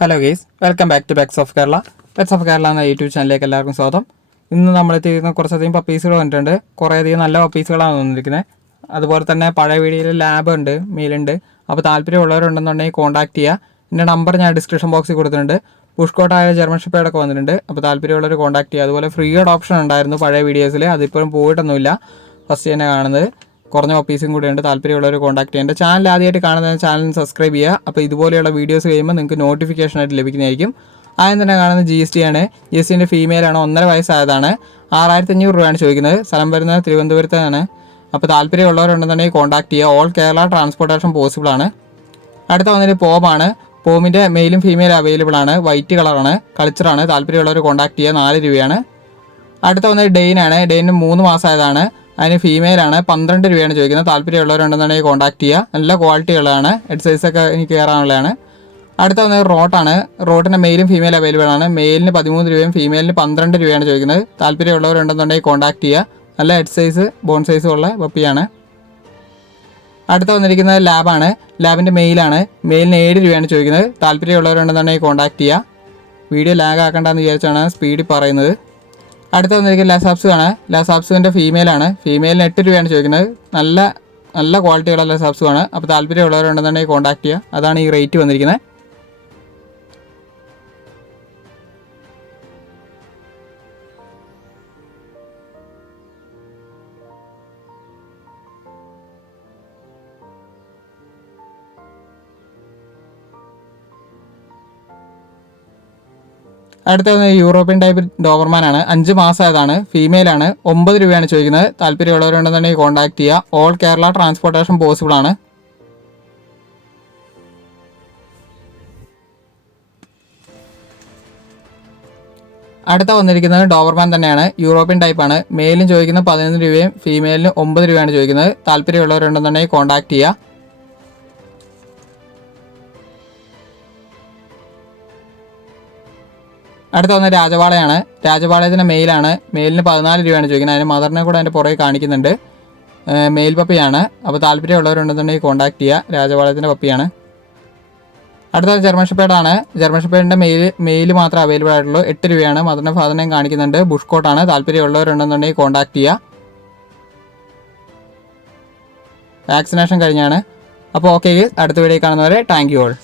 Hello guys, welcome back to pets of Kerala. Pets of Kerala എന്ന YouTube ചാനലിലേക്ക് എല്ലാവർക്കും സ്വാഗതം. ഇന്ന് നമ്മൾ എത്തിയിരിക്കുന്ന കുറച്ചധികം പപ്പീസുകൾ വന്നിട്ടുണ്ട്. കുറേയധികം നല്ല പപ്പീസുകളാണ് വന്നിരിക്കുന്നത്. അതുപോലെ തന്നെ പഴയ വീഡിയോയിൽ ലാബ് ഉണ്ട്, മീലുണ്ട്. അപ്പോൾ താല്പര്യമുള്ളവരുണ്ടെന്നുണ്ടെങ്കിൽ കോൺടാക്ട് ചെയ്യുക. എൻ്റെ നമ്പർ ഞാൻ ഡിസ്ക്രിപ്ഷൻ ബോക്സിൽ കൊടുത്തിട്ടുണ്ട്. പുഷ്കോട്ടായ ജർമ്മൻ ഷെപ്പേർഡൊക്കെ വന്നിട്ടുണ്ട്. അപ്പോൾ താല്പര്യമുള്ളവർ കോൺടാക്ട് ചെയ്യുക. അതുപോലെ ഫ്രീ ഓപ്ഷൻ ഉണ്ടായിരുന്നു പഴയ വീഡിയോസിൽ, അതിപ്പോഴും പോയിട്ടൊന്നുമില്ല. ഫസ്റ്റ് തന്നെ കാണുന്നത് കുറഞ്ഞ പപ്പീസും കൂടിയുണ്ട്. താല്പര്യമുള്ളവർ കോൺടാക്ട് ചെയ്യുക. എൻ്റെ ചാനൽ ആദ്യമായിട്ട് കാണുന്ന ചാനൽ സബ്സ്ക്രൈബ് ചെയ്യുക. അപ്പോൾ ഇതുപോലെയുള്ള വീഡിയോസ് കഴിയുമ്പോൾ നിങ്ങൾക്ക് നോട്ടിഫിക്കേഷനായിട്ട് ലഭിക്കുന്നതായിരിക്കും. ആദ്യം തന്നെ കാണുന്ന GST ആണ്. GSTൻ്റെ ഫീമെയിലാണ്, 1.5 വയസ്സായതാണ്. 6500 രൂപയാണ് ചോദിക്കുന്നത്. സ്ഥലം വരുന്നത് തിരുവനന്തപുരത്താണ്. അപ്പോൾ താല്പര്യമുള്ളവരുണ്ടെന്നുണ്ടെങ്കിൽ കോൺടാക്ട് ചെയ്യുക. ഓൾ കേരള ട്രാൻസ്പോർട്ടേഷൻ പോസിബിൾ ആണ്. അടുത്ത വന്നിട്ട് പോമാണ്. പോമിൻ്റെ മെയിലും ഫീമെയിലും അവൈലബിൾ ആണ്. വൈറ്റ് കളറാണ്, കൾച്ചറാണ്. താല്പര്യമുള്ളവർ കോൺടാക്ട് ചെയ്യുക. 4 രൂപയാണ്. അടുത്ത വന്നിട്ട് ഡെയിനാണ്. ഡെയിന് 3 മാസമായതാണ്. അതിന് ഫീമെയിലാണ്. 12 രൂപയാണ് ചോദിക്കുന്നത്. താല്പര്യമുള്ളവരുണ്ടെന്നുണ്ടെങ്കിൽ കോൺടാക്ട് ചെയ്യുക. നല്ല ക്വാളിറ്റി ഉള്ളതാണ്. ഹെഡ് സൈസൊക്കെ എനിക്ക് കയറാനുള്ളതാണ്. അടുത്ത വന്നത് റോട്ടാണ്. റോട്ടിൻ്റെ മെയിലും ഫീമെയിൽ അവൈലബിൾ ആണ്. മെയിലിന് 13 രൂപയും ഫീമെയിലിന് 12 രൂപയാണ് ചോദിക്കുന്നത്. താല്പര്യമുള്ളവരുണ്ടെന്നുണ്ടെങ്കിൽ കോൺടാക്ട് ചെയ്യുക. നല്ല ഹെഡ് സൈസ്, ബോൺ സൈസും ഉള്ള പപ്പിയാണ്. അടുത്ത വന്നിരിക്കുന്നത് ലാബാണ്. ലാബിൻ്റെ മെയിലാണ്. മെയിലിന് 7 രൂപയാണ് ചോദിക്കുന്നത്. താല്പര്യമുള്ളവരുണ്ടെന്നുണ്ടെങ്കിൽ കോൺടാക്ട് ചെയ്യുക. വീഡിയോ ലാഗ് ആക്കണ്ടെന്ന് വിചാരിച്ചാണ് സ്പീഡിൽ പറയുന്നത്. അടുത്ത വന്നിരിക്കുന്നത് ലാസാപ്സുമാണ്. ലാസാപ്സുവിൻ്റെ ഫീമെയിലാണ്. ഫീമെയിലിന് 8 രൂപയാണ് ചോദിക്കുന്നത്. നല്ല ക്വാളിറ്റിയുള്ള ലാസാപ്സുമാണ്. അപ്പോൾ താല്പര്യമുള്ളവരുണ്ടെന്നുണ്ടെങ്കിൽ കോൺടാക്ട് ചെയ്യുക. അതാണ് ഈ റേറ്റ് വന്നിരിക്കുന്നത്. അടുത്ത യൂറോപ്യൻ ടൈപ്പ് ഡോബർമാനാണ്. 5 മാസമായതാണ്. ഫീമെയിലാണ്. 9 രൂപയാണ് ചോദിക്കുന്നത്. താല്പര്യമുള്ളവരുണ്ടെന്നുണ്ടെങ്കിൽ കോൺടാക്ട് ചെയ്യുക. ഓൾ കേരള ട്രാൻസ്പോർട്ടേഷൻ പോസിബിൾ ആണ്. അടുത്ത വന്നിരിക്കുന്നത് ഡോബർമാൻ തന്നെയാണ്. യൂറോപ്യൻ ടൈപ്പാണ്. മെയിലും ചോദിക്കുന്നത് 11 രൂപയും ഫീമെയിലിന് 9 രൂപയാണ് ചോദിക്കുന്നത്. താല്പര്യമുള്ളവരുണ്ടെന്നുണ്ടെങ്കിൽ കോൺടാക്ട് ചെയ്യുക. അടുത്ത വന്ന രാജവാളയാണ്. രാജവാളയത്തിൻ്റെ മെയിലാണ്. മെയിലിന് 14 രൂപയാണ് ചോദിക്കുന്നത്. അതിന് മദറിനെ കൂടെ അതിൻ്റെ പുറകെ കാണിക്കുന്നുണ്ട്. മെയിൽ പപ്പിയാണ്. അപ്പോൾ താല്പര്യമുള്ളവരുണ്ടെന്നുണ്ടെങ്കിൽ കോൺടാക്ട് ചെയ്യുക. രാജവാളയത്തിൻ്റെ പപ്പിയാണ്. അടുത്ത ജർമ്മൻ ഷെപ്പേർഡാണ്. ജർമ്മൻ ഷെപ്പേർഡിൻ്റെ മെയിൽ മാത്രമേ അവൈലബിൾ ആയിട്ടുള്ളൂ. 8 രൂപയാണ്. മദറിനെ ഫാദറിനെയും കാണിക്കുന്നുണ്ട്. ബുഷ്കോട്ടാണ്. താല്പര്യമുള്ളവരുണ്ടെന്നുണ്ടെങ്കിൽ കോൺടാക്ട് ചെയ്യുക. വാക്സിനേഷൻ കഴിഞ്ഞാണ്. അപ്പോൾ ഓക്കെ, അടുത്ത വീഡിയോ കാണുന്നവരെ താങ്ക് യു ഓൾ.